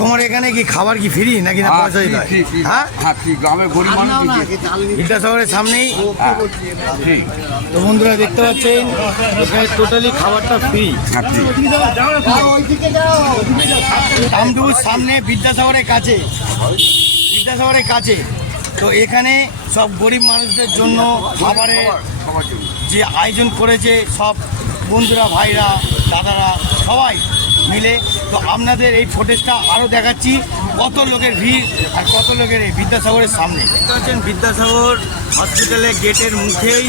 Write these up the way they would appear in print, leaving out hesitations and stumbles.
তোমার এখানে কি খাবার কি ফ্রি নাকি না পয়সা দিতে হয়? হ্যাঁ গ্রামের গরিব মানুষ বিদ্যাসাগরের সামনেই। তো বন্ধুরা দেখতে পাচ্ছেন এখানে টোটালি খাবারটা ফ্রি। রামডুবুর সামনে বিদ্যাসাগরের কাছে তো এখানে সব গরিব মানুষদের জন্য খাবারের যে আয়োজন করেছে সব বন্ধুরা, ভাইরা, দাদারা সবাই মিলে। তো আপনাদের এই ফুটেজটা আরও দেখাচ্ছি কত লোকের ভিড় আর কত লোকের এই বিদ্যাসাগরের সামনে। দেখতে পাচ্ছেন বিদ্যাসাগর হসপিটালের গেটের মুখেই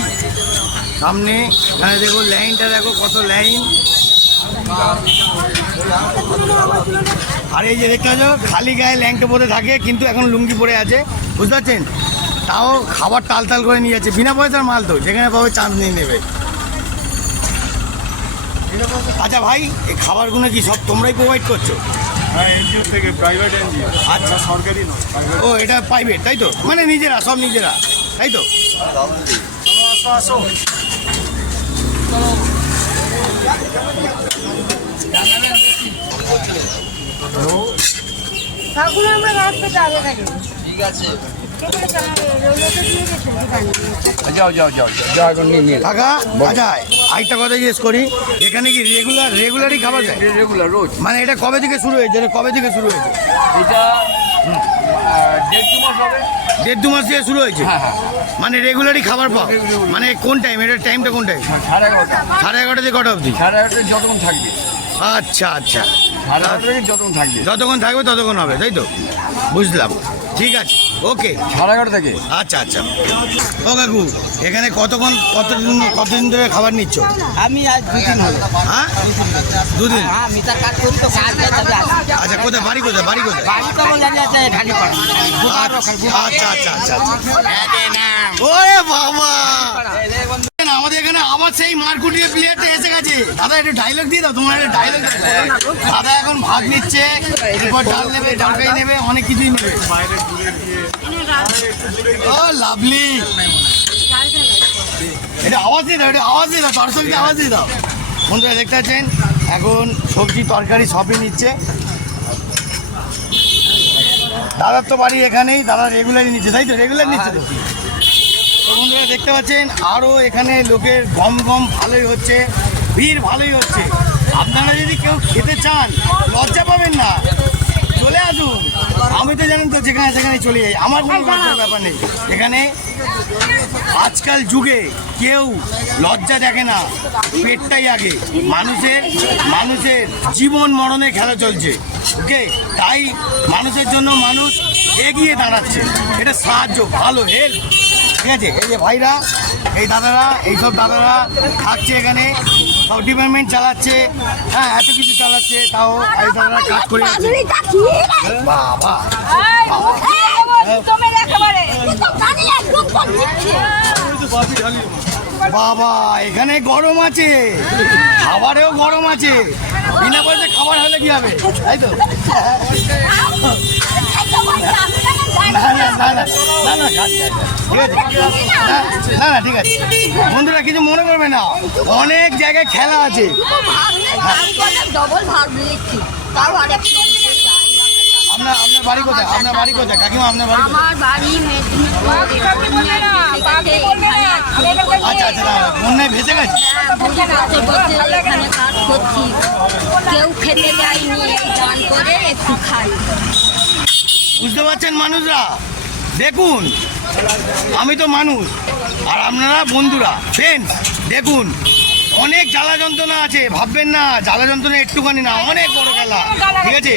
সামনে। এখানে দেখো লাইনটা, দেখো কত লাইন। আর এই যে দেখতে পাচ্ছ খালি গায়ে ল্যাংটো পরে থাকে, কিন্তু এখন লুঙ্গি পরে আছে, বুঝতে পারছেন? তাও খাবার তাল করে নিয়ে যাচ্ছে, বিনা পয়সার মাল তো, যেখানে পাবে চান্স নিয়ে নেবে। আচ্ছা ভাই, এই খাবারগুলো কি সব তোমরাই প্রোভাইড করছো? হ্যাঁ, এনজিও থেকে, প্রাইভেট এনজিও। আচ্ছা, সরকারি নয়। ও, এটা প্রাইভেট, তাই তো? মানে নিজেরা, সব নিজেরা, তাই তো? আসো। ঠিক আছে, কাকা আচ্ছা আরেকটা কথা জিজ্ঞেস করি, এখানে কি রেগুলারই খাবার দেয়? রেগুলার রোজ। মানে এটা কবে থেকে শুরু হয়েছে? এটা 1.5 মাস থেকে শুরু হয়েছে। মানে রেগুলারই খাবার পাও? মানে কোন টাইম? এটার টাইমটা কোন টাইম? 11:30 থেকে কটা অবধি? 11:30 যতক্ষণ থাকবে। আচ্ছা, যতক্ষণ থাকবে ততক্ষণ হবে, তাই তো? বুঝলাম, ঠিক আছে, ওকে। 11:30 থেকে। আচ্ছা। ও কাকু, এখানে কতদিন ধরে খাবার নিচ্ছ? আমি আজ 2 দিন হলো। হ্যাঁ, 2 দিন। আমি তার কাজ করি তো, কাজ তবে আসি। আচ্ছা, কোথায় বাড়ি? কোথায়? বাড়ি তো বলে যাচ্ছে ঢালি পাড়া। আচ্ছা। ওরে বাবা, আমাদের এখানে আবার সেই মারকুটিয়ে প্লেয়ারটা এসে গেছে। দাদা একটু ডায়লগ দিয়ে দাও, তোমার একটা ডায়লগ। দাদা এখন ভাত নিচ্ছে, এরপর ডাল নেবে, তরকারি নেবে, অনেক কিছুই নেবে। ও লাভলি, এটা আওয়াজ দিয়ে দাও, দর্শকদের আওয়াজ দিয়ে দাও। বন্ধুরা দেখতে পাচ্ছেন এখন সবজি তরকারি সবই নিচ্ছে। দাদার তো বাড়ি এখানেই, দাদা রেগুলারই নিচ্ছে, তাই তো? রেগুলার নিচ্ছে তো। বন্ধুরা দেখতে পাচ্ছেন আরও এখানে লোকের গম ভালোই হচ্ছে, ভিড় ভালোই হচ্ছে। আপনারা যদি কেউ খেতে চান, লজ্জা পাবেন না, চলে আসুন। আমি তো জানেন তো যেখানে সেখানে চলে যাই, আমার কোনো লজ্জার ব্যাপার নেই। এখানে আজকাল যুগে কেউ লজ্জা দেখে না, পেটটাই আগে। মানুষের জীবন মরণের খেলা চলছে, ওকে? তাই মানুষের জন্য মানুষ এগিয়ে দাঁড়াচ্ছে, এটা সাহায্য, ভালো হেল্প, ঠিক আছে? এই যে ভাইরা, এই দাদারা, এইসব দাদারা থাকছে এখানে, সব ডিপার্টমেন্ট চালাচ্ছে, হ্যাঁ, এত কিছু চালাচ্ছে, তাও এই দাদারা কাজ করে যাচ্ছে। বাবা বাবা, এখানে গরম আছে, খাবারেও গরম আছে, বিনা পয়সা খাবার হলে কি হবে, তাই তো? না, ঠিক আছে বন্ধুরা, কিছু মনে করবে না, অনেক জায়গায় খেলা আছে। আপনার বাড়ি কোথায়? কাকিমা, আপনার বাড়ি? আমার বাড়ি আচ্ছা, বন্যায় ভেসে গেছে। এখানে কাজ করছি, কেউ খেতে যায়নি, গান করে একটু খাই। বুঝতে পারছেন মানুষরা? দেখুন, আমি তো মানুষ আর আপনারা বন্ধুরা, ফ্রেন্ডস, দেখুন অনেক জ্বালা যন্ত্রণা আছে, ভাববেন না জ্বালা যন্ত্রণা একটুখানি না, অনেক বড় খেলা, ঠিক আছে?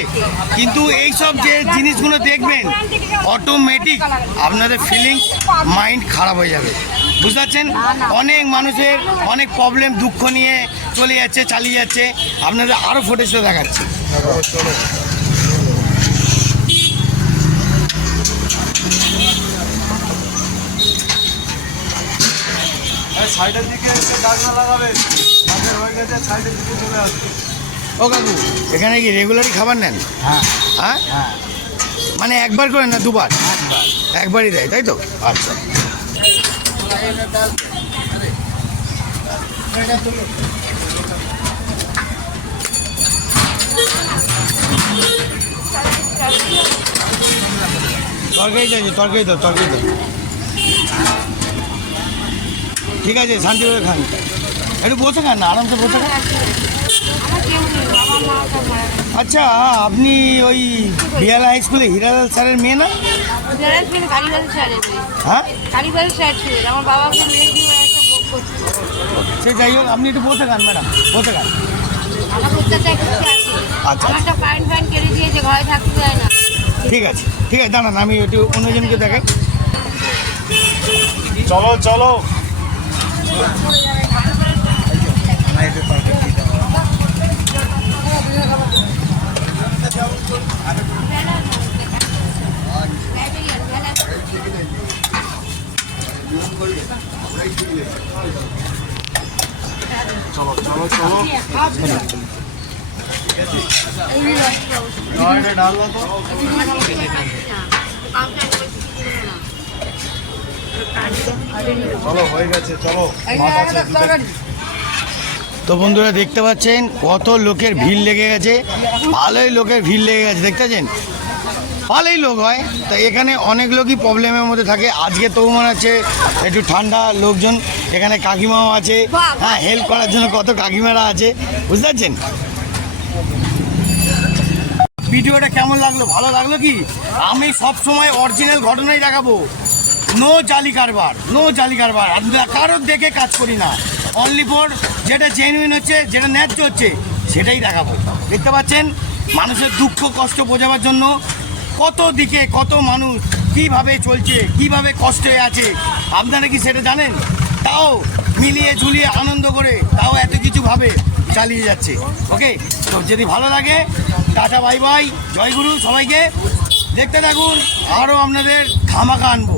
কিন্তু এইসব যে জিনিসগুলো দেখবেন, অটোমেটিক আপনাদের ফিলিংস, মাইন্ড খারাপ হয়ে যাবে, বুঝতে পারছেন? অনেক মানুষের অনেক প্রবলেম, দুঃখ নিয়ে চলে যাচ্ছে, চালিয়ে যাচ্ছে। আপনাদের আরও ফুটেজটা দেখাচ্ছি। সাইডের দিকে গাছ না লাগাবেন, গাছের হয়ে গেছে, সাইডের দিকে চলে আসবে। ও কাকু, এখানে কি রেগুলারই খাবার নেন? হ্যাঁ, মানে একবার করেন না দুবার? একবারই দেয়, তাই তো? আচ্ছা। তরকারি চাইছে, তরকারি তো, তরকারি তো। ঠিক আছে, শান্তি করে খান, একটু বসে খান না, আরামসে বসে খান। আচ্ছা, আপনি ওই বিয়ালা হাই স্কুলে হিরালাল স্যারের মেয়ে না? হ্যাঁ, সে যাই হোক, আপনি একটু বসে খান ম্যাডাম, বসে খান। আচ্ছা, ঠিক আছে, ঠিক আছে, দাঁড়ান, আমি একটু অন্যজনকে দেখাই। চলো চলো। চলো চলো চলো। ডাল দাও তো। চলো হয়ে গেছে, চলো। তো বন্ধুরা দেখতে পাচ্ছেন কত লোকের ভিড় লেগে গেছে, ভালোই লোকের ভিড় লেগে গেছে, দেখতে পাচ্ছেন ভালোই লোক হয়। তো এখানে অনেক লোকই প্রবলেমের মধ্যে থাকে। আজকে তো মনে হচ্ছে একটু ঠান্ডা লোকজন, এখানে কাকিমাও আছে, হ্যাঁ, হেল্প করার জন্য কত কাকিমারা আছে, বুঝতে পারছেন। ভিডিওটা কেমন লাগলো, ভালো লাগলো কি? আমি সব সময় অরিজিনাল ঘটনাই দেখাবো, নো জালি কারবার, নো জালি কারবার। আমরা কারোর দেখে কাজ করি না, অনলি ফর যেটা জেনুইন হচ্ছে, যেটা ন্যায্য হচ্ছে সেটাই দেখাবো। দেখতে পাচ্ছেন মানুষের দুঃখ কষ্ট বোঝাবার জন্য কত দিকে কত মানুষ কিভাবে চলছে, কিভাবে কষ্টে আছে, আপনারা কি সেটা জানেন? তাও মিলিয়ে ঝুলিয়ে আনন্দ করে, তাও এত কিছু ভাবে চালিয়ে যাচ্ছে। ওকে, তো যদি ভালো লাগে টাটা বাই বাই, জয় গুরু সবাইকে। দেখতে থাকুন, আরও আপনাদের ধামাকা আনবো।